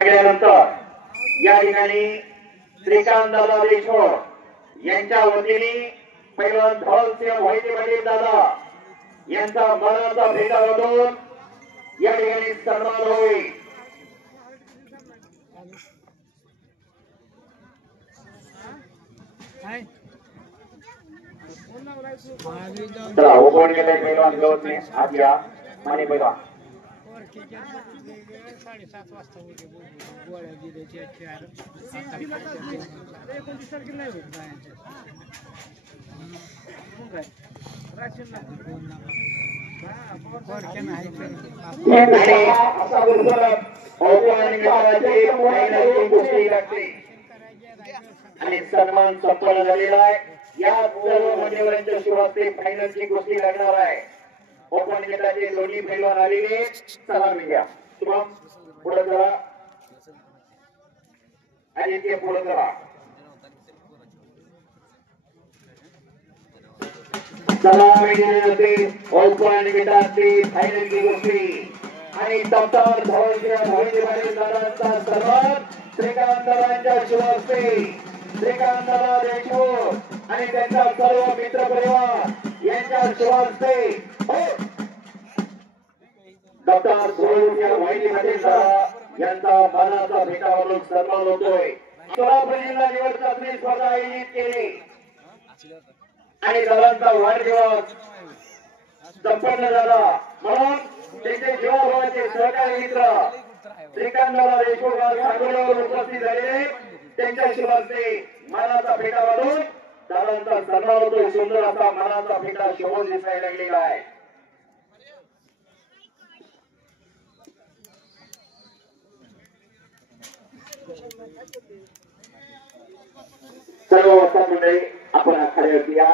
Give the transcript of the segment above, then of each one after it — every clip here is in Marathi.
केल्यानंतर या ठिकाणी श्रीकांत दादा देशमुख यांच्या वतीने पैलवान धवलसिंह मोहिते पाटील दादा यांचा मनाचा भेटावरून या ठिकाणी सन्मान होईल। चला ओपन केले पैलवान गवतने हात घ्या माने पैलवान 7:30 वाजता गोळ्या दिल्या चार 29 तारखेला नाही होत बायांच्या मग काय राशन आणि सन्मान संपन्न झालेला आहे। या सर्व मान्यवरांच्या शिवाय फायनलची कुस्ती लागणार आहे। ओपन गटाचे दोन्ही पैलवान आलेले सलामी घ्या। शुभम पुढे चला, आदित्य पुढे चला। सलामी घेण्यासाठी ओपन गटाची फायनलची कुस्ती आणि डॉक्टर धवलसिंह मोहिते पाटील दादांचा सन्मान श्रीकांत दादांच्या शिवाय श्रीकांत दादा देशमुख आणि त्यांचा सर्व मित्र परिवार यांच्या शिवाय डॉक्टर धवलसिंह मोहिते पाटील दादा यांचा मानाचा भेटावरून सन्मान होतोय। सोलापूरला निवड चाचणी स्पर्धा आयोजित केली आणि दादांचा वाढदिवस संपन्न झाला म्हणून त्यांचे जीवाभावाचे सहकारी मित्र श्रीकांत दादा देशमुख सांगोल्यावर उपस्थित झालेले त्यांच्या शिवाय मानाचा फेटा वाढून दादांचा सन्मान होतोय। सुंदर असा मानाचा फेटा शोभून दिसायला लागलेला आहे। सर्व वस्ता मंडळी आपण आखाड्यावरती या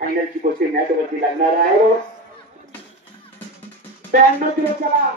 फायनलची कुस्ती मॅच वरती लागणार आहे। 92 चला